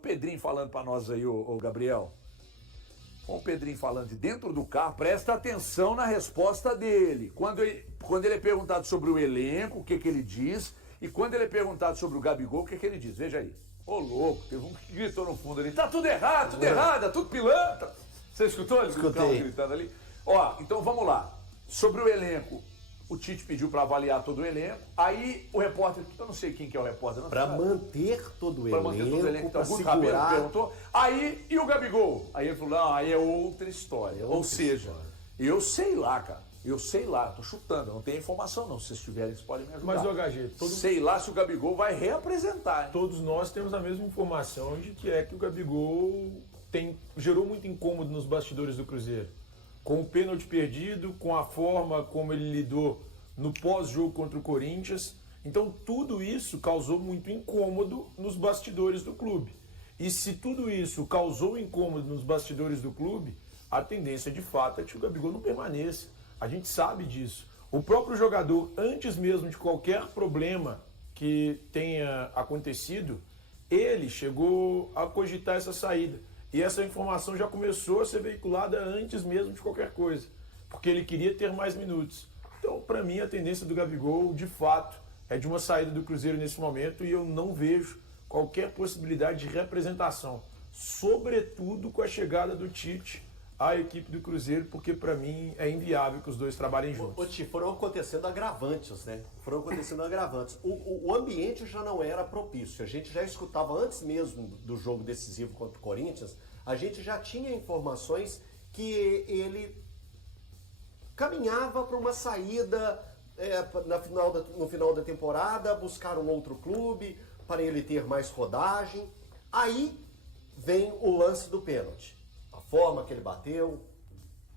o Pedrinho falando para nós aí, ô Gabriel. Põe o Pedrinho falando de dentro do carro, presta atenção na resposta dele. Quando ele é perguntado sobre o elenco, o que ele diz, e quando ele é perguntado sobre o Gabigol, o que ele diz? Veja aí. Ô louco, teve um que gritou no fundo ali, tá tudo errado, tudo pilantra. Você escutou ele gritando ali? Ó, então vamos lá. Sobre o elenco, o Tite pediu para avaliar todo o elenco. Aí o repórter, eu não sei quem que é o repórter. Para manter todo o elenco, para segurar. Perguntou. Aí, e o Gabigol? Aí ele falou, não, aí é outra história. Ou seja, eu sei lá, cara. Eu sei lá, tô chutando, não tenho informação não. Se vocês tiverem, vocês podem me ajudar. Mas o HG, sei lá se o Gabigol vai reapresentar. Hein? Todos nós temos a mesma informação de que o Gabigol gerou muito incômodo nos bastidores do Cruzeiro. Com o pênalti perdido, com a forma como ele lidou no pós-jogo contra o Corinthians. Então tudo isso causou muito incômodo nos bastidores do clube. E se tudo isso causou incômodo nos bastidores do clube, a tendência de fato é que o Gabigol não permaneça. A gente sabe disso. O próprio jogador, antes mesmo de qualquer problema que tenha acontecido, ele chegou a cogitar essa saída. E essa informação já começou a ser veiculada antes mesmo de qualquer coisa, porque ele queria ter mais minutos. Então, para mim, a tendência do Gabigol, de fato, é de uma saída do Cruzeiro nesse momento e eu não vejo qualquer possibilidade de representação, sobretudo com a chegada do Tite à equipe do Cruzeiro, porque para mim é inviável que os dois trabalhem juntos. Tite, foram acontecendo agravantes, né? O ambiente já não era propício. A gente já escutava antes mesmo do jogo decisivo contra o Corinthians, a gente já tinha informações que ele caminhava para uma saída no final da temporada, buscar um outro clube para ele ter mais rodagem. Aí vem o lance do pênalti. A forma que ele bateu,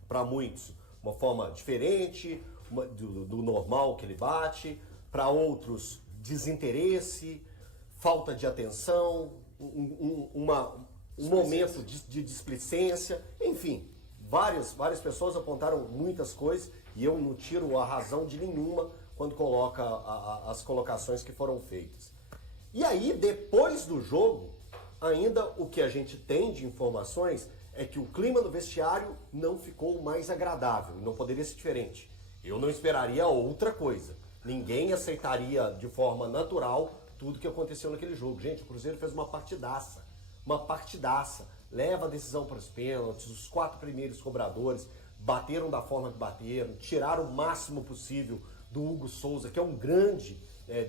para muitos, uma forma diferente do normal que ele bate, para outros, desinteresse, falta de atenção, um momento de displicência, enfim, várias pessoas apontaram muitas coisas e eu não tiro a razão de nenhuma quando coloca as colocações que foram feitas. E aí, depois do jogo, ainda o que a gente tem de informações é que o clima no vestiário não ficou mais agradável, não poderia ser diferente. Eu não esperaria outra coisa. Ninguém aceitaria de forma natural tudo que aconteceu naquele jogo. Gente, o Cruzeiro fez uma partidaça. Leva a decisão para os pênaltis, os 4 primeiros cobradores bateram da forma que bateram, tiraram o máximo possível do Hugo Souza, que é um grande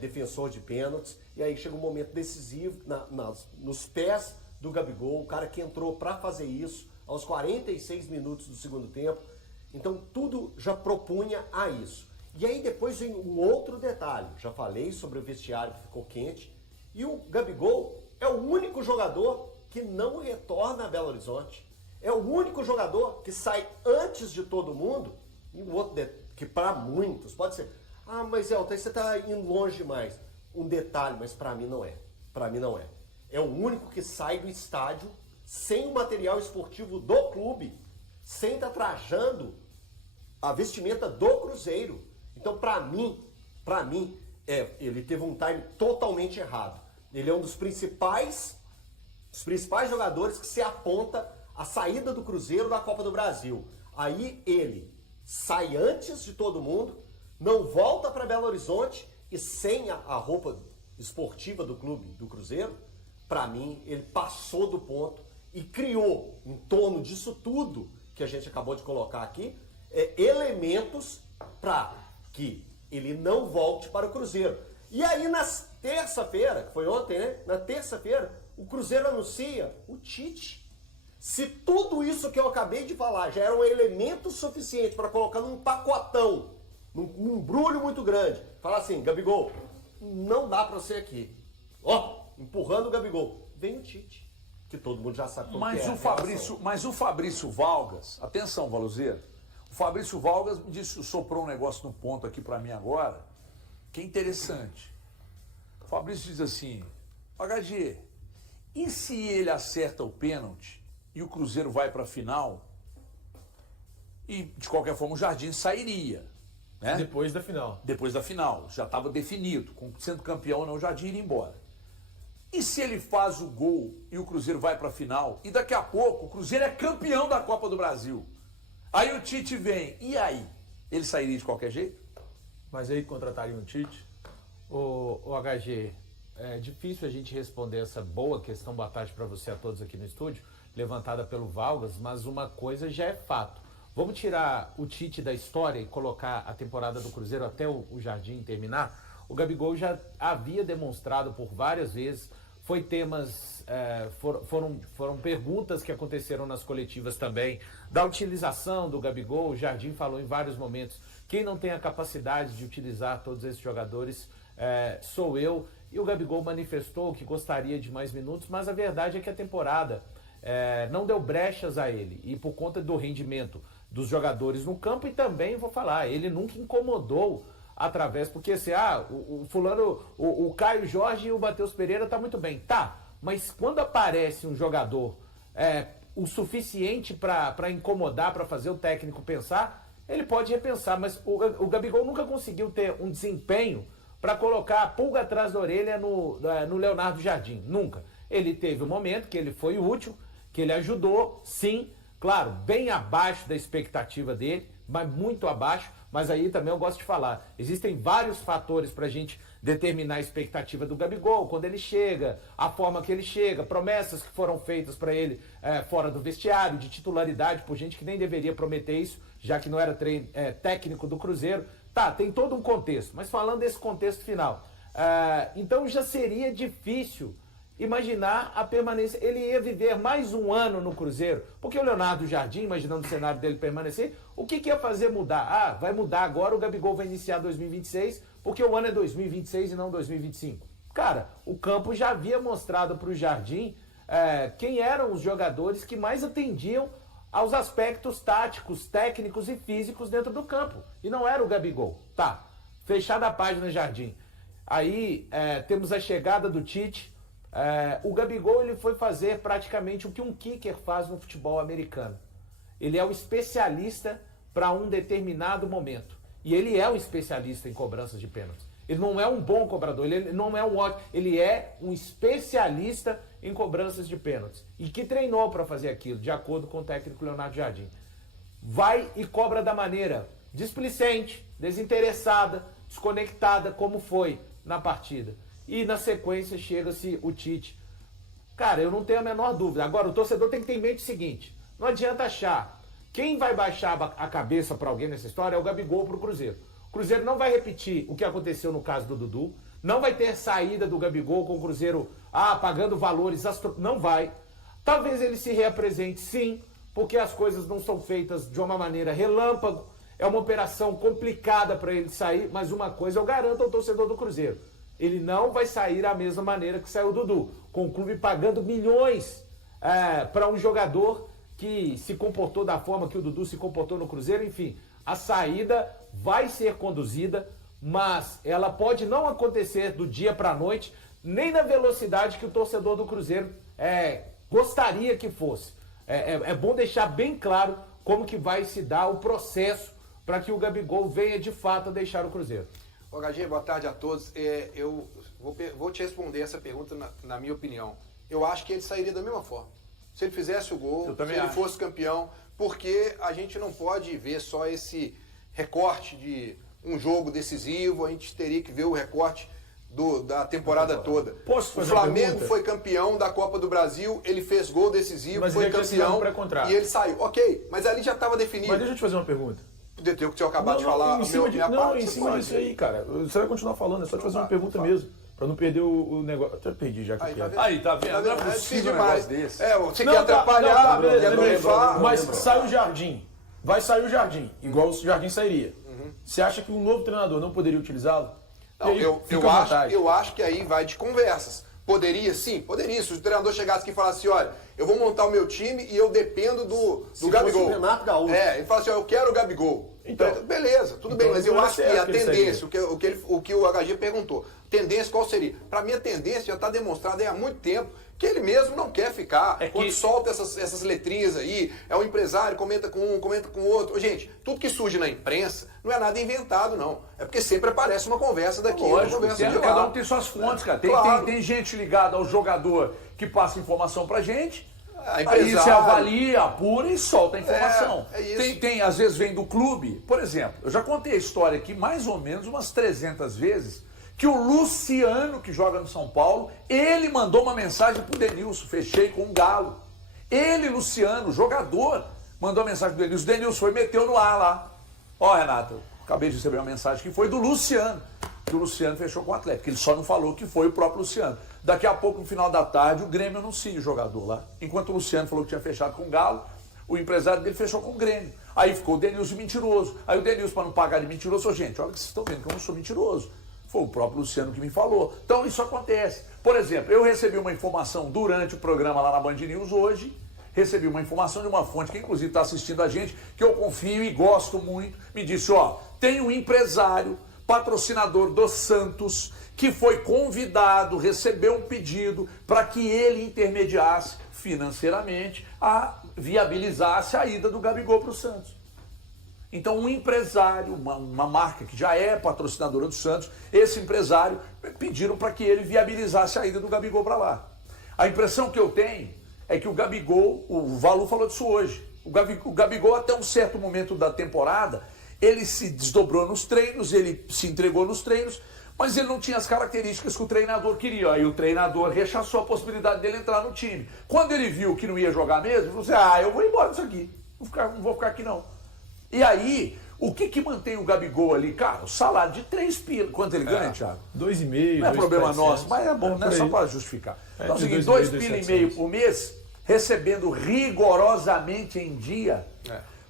defensor de pênaltis, e aí chega um momento decisivo nos pés do Gabigol, o cara que entrou para fazer isso aos 46 minutos do segundo tempo. Então tudo já propunha a isso. E aí depois vem um outro detalhe. Já falei sobre o vestiário que ficou quente. E o Gabigol é o único jogador que não retorna a Belo Horizonte. É o único jogador que sai antes de todo mundo. E um outro que para muitos pode ser, mas Elton, você está indo longe demais. Um detalhe, mas para mim não é. É o único que sai do estádio sem o material esportivo do clube, sem estar trajando a vestimenta do Cruzeiro. Então, para mim, ele teve um time totalmente errado. Ele é um dos principais jogadores que se aponta a saída do Cruzeiro da Copa do Brasil. Aí ele sai antes de todo mundo, não volta para Belo Horizonte e sem a roupa esportiva do clube, do Cruzeiro. Para mim, ele passou do ponto e criou, em torno disso tudo que a gente acabou de colocar aqui, elementos para que ele não volte para o Cruzeiro. E aí, na terça-feira, que foi ontem, né? Na terça-feira, o Cruzeiro anuncia o Tite. Se tudo isso que eu acabei de falar já era um elemento suficiente para colocar num pacotão, num embrulho muito grande, falar assim, Gabigol, não dá para você aqui. Empurrando o Gabigol. Vem o Tite, que todo mundo já sabe como é. Mas o Fabrício Valgas, atenção, Valuzeiro, o Fabrício Valgas me disse, soprou um negócio no ponto aqui para mim agora, que é interessante. O Fabrício diz assim, HG, e se ele acerta o pênalti e o Cruzeiro vai para a final e, de qualquer forma, o Jardim sairia, né? Depois da final. Depois da final, já estava definido, sendo campeão ou não, o Jardim iria embora. E se ele faz o gol e o Cruzeiro vai para a final, e daqui a pouco o Cruzeiro é campeão da Copa do Brasil? Aí o Tite vem, e aí? Ele sairia de qualquer jeito? Mas aí contrataria um Tite? O HG, é difícil a gente responder essa boa questão, boa tarde para você a todos aqui no estúdio, levantada pelo Valgas, mas uma coisa já é fato. Vamos tirar o Tite da história e colocar a temporada do Cruzeiro até o Jardim terminar? O Gabigol já havia demonstrado por várias vezes, foi temas, foram perguntas que aconteceram nas coletivas também, da utilização do Gabigol. O Jardim falou em vários momentos, quem não tem a capacidade de utilizar todos esses jogadores sou eu. E o Gabigol manifestou que gostaria de mais minutos, mas a verdade é que a temporada não deu brechas a ele. E por conta do rendimento dos jogadores no campo, e também, vou falar, ele nunca incomodou através, porque assim, o fulano, o Caio Jorge e o Matheus Pereira tá muito bem. Tá, mas quando aparece um jogador o suficiente para incomodar, para fazer o técnico pensar, ele pode repensar, mas o Gabigol nunca conseguiu ter um desempenho para colocar a pulga atrás da orelha no Leonardo Jardim, nunca. Ele teve um momento que ele foi útil, que ele ajudou, sim, claro, bem abaixo da expectativa dele, mas muito abaixo. Mas aí também eu gosto de falar, existem vários fatores para a gente determinar a expectativa do Gabigol, quando ele chega, a forma que ele chega, promessas que foram feitas para ele fora do vestiário, de titularidade, por gente que nem deveria prometer isso, já que não era técnico do Cruzeiro. Tá, tem todo um contexto, mas falando desse contexto final, então já seria difícil imaginar a permanência. Ele ia viver mais um ano no Cruzeiro, porque o Leonardo Jardim, imaginando o cenário dele permanecer, o que ia fazer mudar? Vai mudar agora, o Gabigol vai iniciar 2026, porque o ano é 2026 e não 2025. Cara, o campo já havia mostrado para o Jardim quem eram os jogadores que mais atendiam aos aspectos táticos, técnicos e físicos dentro do campo. E não era o Gabigol. Tá, fechada a página, Jardim. Aí temos a chegada do Tite. O Gabigol ele foi fazer praticamente o que um kicker faz no futebol americano. Ele é o especialista para um determinado momento. E ele é um especialista em cobranças de pênaltis. Ele não é um bom cobrador, ele não é um ótimo, ele é um especialista em cobranças de pênaltis. E que treinou para fazer aquilo, de acordo com o técnico Leonardo Jardim. Vai e cobra da maneira displicente, desinteressada, desconectada, como foi na partida. E na sequência chega-se o Tite. Cara, eu não tenho a menor dúvida. Agora, o torcedor tem que ter em mente o seguinte: não adianta achar. Quem vai baixar a cabeça para alguém nessa história é o Gabigol para o Cruzeiro. O Cruzeiro não vai repetir o que aconteceu no caso do Dudu. Não vai ter saída do Gabigol com o Cruzeiro pagando valores. Não vai. Talvez ele se reapresente, sim, porque as coisas não são feitas de uma maneira relâmpago. É uma operação complicada para ele sair, mas uma coisa eu garanto ao torcedor do Cruzeiro: ele não vai sair da mesma maneira que saiu o Dudu, com o clube pagando milhões para um jogador que se comportou da forma que o Dudu se comportou no Cruzeiro. Enfim, a saída vai ser conduzida, mas ela pode não acontecer do dia para a noite, nem na velocidade que o torcedor do Cruzeiro gostaria que fosse. É bom deixar bem claro como que vai se dar o processo para que o Gabigol venha de fato a deixar o Cruzeiro. HG, boa tarde a todos. Eu vou te responder essa pergunta na minha opinião. Eu acho que ele sairia da mesma forma. Se ele fizesse o gol, se ele fosse campeão, porque a gente não pode ver só esse recorte de um jogo decisivo, a gente teria que ver o recorte da temporada toda. Posso fazer o Flamengo uma pergunta? foi campeão da Copa do Brasil, ele fez gol decisivo, mas foi ele campeão e ele saiu. Ok, mas ali já estava definido. Mas deixa eu te fazer uma pergunta. Eu tinha acabado de falar em cima minha parte. Em cima disso aí, cara. Você vai continuar falando, é só te fazer uma pergunta mesmo. Pra não perder o negócio. Até perdi já que eu quero. Aí, tá vendo? Não é possível um negócio desse. Você quer atrapalhar, quer blefar. Mas sai o Jardim. Vai sair o Jardim, igual o Jardim sairia. Você acha que um novo treinador não poderia utilizá-lo? Eu acho que aí vai de conversas. Poderia? Sim, poderia. Se o treinador chegasse aqui e falasse assim, olha, eu vou montar o meu time e eu dependo do Gabigol. Renato Gaúcho. Ele fala assim, eu quero o Gabigol. Então, beleza, tudo bem, mas eu acho que a tendência, o que o HG perguntou, tendência qual seria? Para mim a tendência já está demonstrada há muito tempo que ele mesmo não quer ficar. É que... Quando solta essas letrinhas aí, é o empresário, comenta com um, comenta com o outro. Gente, tudo que surge na imprensa não é nada inventado, não. É porque sempre aparece uma conversa daqui, uma conversa de lá. Cada um tem suas fontes, cara. Tem gente ligada ao jogador que passa informação pra gente. Aí você avalia, apura e solta a informação. É isso. Às vezes vem do clube. Por exemplo, eu já contei a história aqui mais ou menos umas 300 vezes, que o Luciano, que joga no São Paulo, ele mandou uma mensagem pro Denilson, fechei com o Galo. Ele, Luciano, jogador, mandou uma mensagem pro Denilson. O Denilson foi e meteu no ar lá. Ó, Renato, acabei de receber uma mensagem que foi do Luciano, que o Luciano fechou com o Atlético. Ele só não falou que foi o próprio Luciano. Daqui a pouco, no final da tarde, o Grêmio anuncia o jogador lá. Enquanto o Luciano falou que tinha fechado com o Galo, o empresário dele fechou com o Grêmio. Aí ficou o Denilson mentiroso. Aí o Denilson, para não pagar de mentiroso, falou, gente, olha que vocês estão vendo que eu não sou mentiroso. Foi o próprio Luciano que me falou. Então isso acontece. Por exemplo, eu recebi uma informação durante o programa lá na Band News hoje, recebi uma informação de uma fonte que inclusive está assistindo a gente, que eu confio e gosto muito, me disse, ó, tem um empresário, patrocinador do Santos, que foi convidado, recebeu um pedido para que ele intermediasse financeiramente a viabilizasse a ida do Gabigol para o Santos. Então um empresário, uma marca que já é patrocinadora do Santos, esse empresário pediram para que ele viabilizasse a ida do Gabigol para lá. A impressão que eu tenho é que o Gabigol, o Valu falou disso hoje, o Gabigol até um certo momento da temporada, ele se desdobrou nos treinos, ele se entregou nos treinos, mas ele não tinha as características que o treinador queria. Aí o treinador rechaçou a possibilidade dele entrar no time. Quando ele viu que não ia jogar mesmo, ele falou assim, eu vou embora disso aqui, não vou ficar aqui não. E aí, o que mantém o Gabigol ali? Cara, o salário de 3 pila. Quanto ele ganha, Thiago? 2,5. Não é problema nosso, mas é bom, né? Só para justificar. Então é o seguinte, 2,5 pila por mês, recebendo rigorosamente em dia.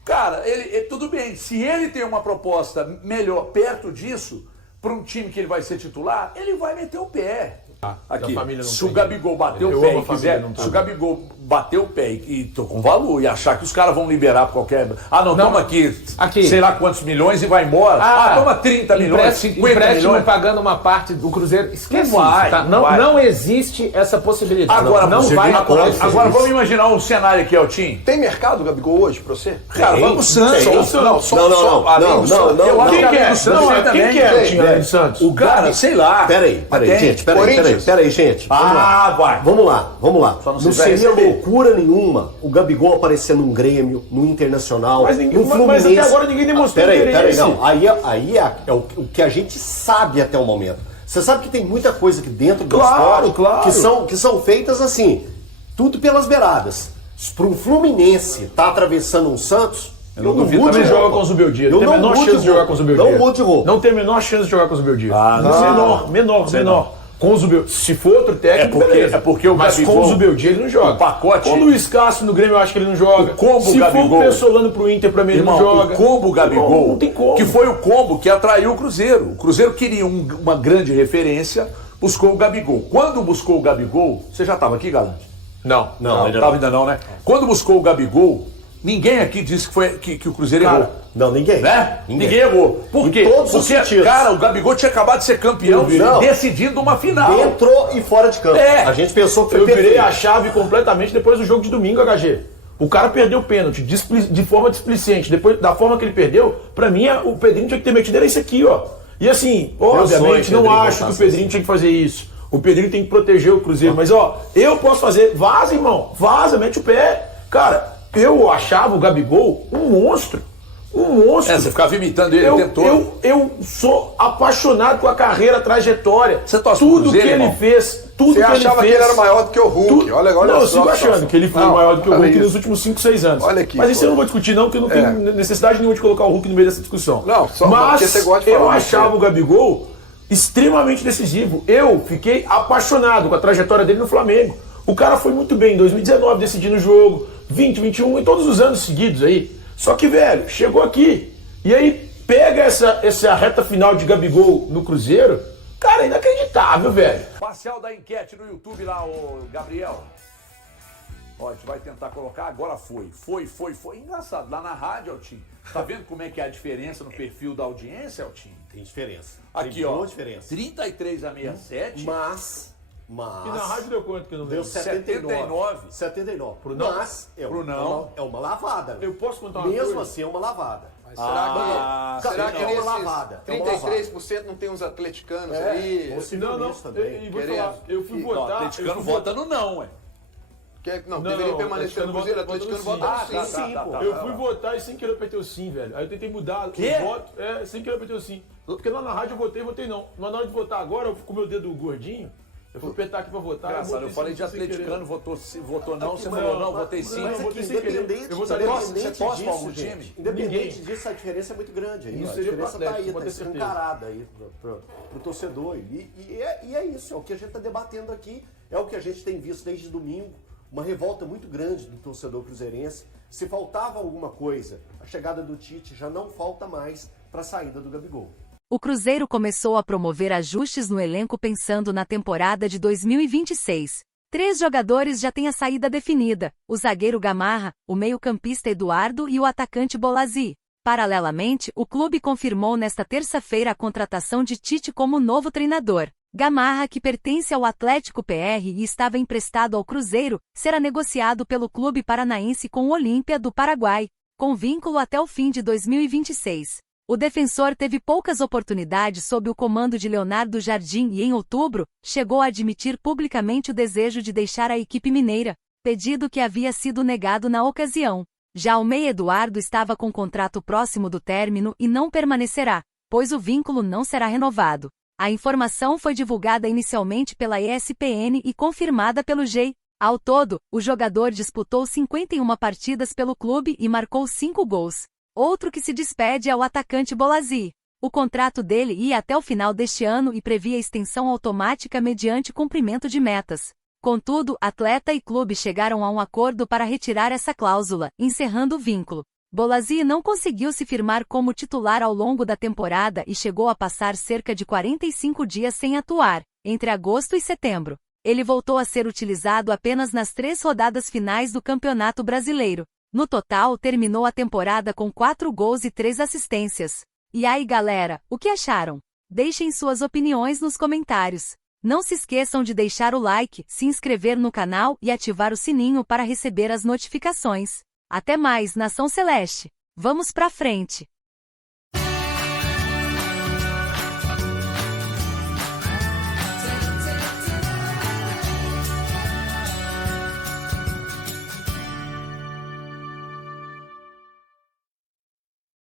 Cara, tudo bem, se ele tem uma proposta melhor perto disso, para um time que ele vai ser titular, ele vai meter o pé. Aqui, se o Gabigol bater o pé e quiser, se o Gabigol bater o pé e tô com valor e achar que os caras vão liberar por qualquer... toma aqui, sei lá quantos milhões e vai embora. Toma 30 milhões, 50 milhões. Pagando uma parte do Cruzeiro. Esquece não vai, isso, tá? Não existe essa possibilidade. Agora, não vai acontecer. Agora vamos imaginar um cenário aqui, Eltim. Tem mercado do Gabigol hoje pra você? Cara, vamos Santos. Não. Quem que é o time além do Santos? O cara, sei lá. Peraí, gente. Vamos lá. Não seria loucura nenhuma o Gabigol aparecer num Grêmio, no Internacional, no Fluminense. Mas até agora ninguém demonstrou interesse. Peraí, não. Aí é o que a gente sabe até o momento. Você sabe que tem muita coisa aqui dentro do esporte que são feitas assim, tudo pelas beiradas. Para um Fluminense tá atravessando um Santos, eu não duvido também joga com o Zubeldia. Não tem a menor chance de jogar com o Zubeldia. Não mude roupa. Não tem a menor chance de jogar com o Zubeldia. Menor. Com o Zubeldia. Se for outro técnico, beleza. É porque o Mas Gabigol, com o Zubeldia ele não joga. O pacote... Com o Luiz Castro no Grêmio eu acho que ele não joga. O combo Se Gabigol, for o Pessolano pro Inter, pra mim ele não joga. O combo Gabigol, não tem como. Que foi o combo que atraiu o Cruzeiro. O Cruzeiro queria uma grande referência, buscou o Gabigol. Quando buscou o Gabigol, você já estava aqui, Galante? Não, ainda não, né? Quando buscou o Gabigol, ninguém aqui disse que o Cruzeiro errou. Não, ninguém. Né? Ninguém errou. Por quê? Porque, cara, o Gabigol tinha acabado de ser campeão, decidindo uma final. Dentro e fora de campo. A gente pensou que foi perfeito. Eu virei a chave completamente depois do jogo de domingo, HG. O cara perdeu o pênalti de forma displicente. Depois da forma que ele perdeu, pra mim, o Pedrinho tinha que ter metido era isso aqui, ó. E assim, obviamente, não acho que o Pedrinho tinha que fazer isso. O Pedrinho tem que proteger o Cruzeiro. Mas, eu posso fazer. Vaza, irmão. Vaza, mete o pé. Cara, eu achava o Gabigol um monstro. Você ficava imitando ele o tempo todo. Eu sou apaixonado com a carreira, a trajetória. Você torce tudo Cruzeiro, que ele irmão? fez. Você achava que ele era maior do que o Hulk. Olha eu sigo achando que ele foi maior do que o Hulk nos últimos 5, 6 anos. Olha aqui, mas isso eu não vou discutir, não, porque eu não tenho necessidade nenhuma de colocar o Hulk no meio dessa discussão. Não, só mas porque você gosta de falar. Eu achava o Gabigol extremamente decisivo. Eu fiquei apaixonado com a trajetória dele no Flamengo. O cara foi muito bem em 2019, decidindo o jogo, 20, 21 e todos os anos seguidos aí. Só que, velho, chegou aqui. E aí pega essa reta final de Gabigol no Cruzeiro, cara, é inacreditável, velho. Parcial da enquete no YouTube lá, ô Gabriel. Ó, a gente vai tentar colocar, agora foi. Engraçado, lá na rádio, Eltim. Tá vendo como é que é a diferença no perfil da audiência, Eltim? Tem diferença. Aqui, tem ó, diferença. 33 a 67. Mas Mas E na rádio deu quanto que eu não deu lembro? 79. 79. Pro não? Mas Pro não. é uma lavada. Eu posso contar uma Mesmo coisa? assim, é uma lavada. Mas será que é uma nesses lavada. 33% não tem uns atleticanos aí? Possivelmente também. E vou Querendo. falar, eu fui Não, votar... atleticano vota no não, ué. Não, Não, deveria não, permanecer no Cruzeiro, atleticano atleticano vota vota no sim. Sim, Eu fui votar e sem querer apertei o sim, velho. Aí eu tentei mudar Quê? o voto, sem querer apertei o sim. Porque lá na rádio eu votei não. Mas na hora de votar agora, eu, com o meu dedo gordinho, eu fui apertar aqui pra votar. Engraçado, eu falei sim, de sem querer. atleticano, votou não, você Não, falou não, votei sim. Mas eu aqui, votei sem querer. independente, Eu votaria- independente Você torce pra disso, algum gente, time? independente Ninguém. disso, a diferença é muito grande aí. Isso A seria diferença pro tá aí, Atlético, tá pode ter certeza. escancarada aí pro torcedor. E é isso, é o que a gente está debatendo aqui, é o que a gente tem visto desde domingo, uma revolta muito grande do torcedor cruzeirense. Se faltava alguma coisa, a chegada do Tite já não falta mais para a saída do Gabigol. O Cruzeiro começou a promover ajustes no elenco pensando na temporada de 2026. 3 jogadores já têm a saída definida: o zagueiro Gamarra, o meio-campista Eduardo e o atacante Bolazzi. Paralelamente, o clube confirmou nesta terça-feira a contratação de Tite como novo treinador. Gamarra, que pertence ao Atlético PR e estava emprestado ao Cruzeiro, será negociado pelo clube paranaense com o Olímpia do Paraguai, com vínculo até o fim de 2026. O defensor teve poucas oportunidades sob o comando de Leonardo Jardim e, em outubro, chegou a admitir publicamente o desejo de deixar a equipe mineira, pedido que havia sido negado na ocasião. Já o meia Eduardo estava com contrato próximo do término e não permanecerá, pois o vínculo não será renovado. A informação foi divulgada inicialmente pela ESPN e confirmada pelo GE. Ao todo, o jogador disputou 51 partidas pelo clube e marcou 5 gols. Outro que se despede é o atacante Bolazzi. O contrato dele ia até o final deste ano e previa extensão automática mediante cumprimento de metas. Contudo, atleta e clube chegaram a um acordo para retirar essa cláusula, encerrando o vínculo. Bolazzi não conseguiu se firmar como titular ao longo da temporada e chegou a passar cerca de 45 dias sem atuar, entre agosto e setembro. Ele voltou a ser utilizado apenas nas 3 rodadas finais do Campeonato Brasileiro. No total, terminou a temporada com 4 gols e 3 assistências. E aí, galera, o que acharam? Deixem suas opiniões nos comentários. Não se esqueçam de deixar o like, se inscrever no canal e ativar o sininho para receber as notificações. Até mais, Nação Celeste! Vamos pra frente!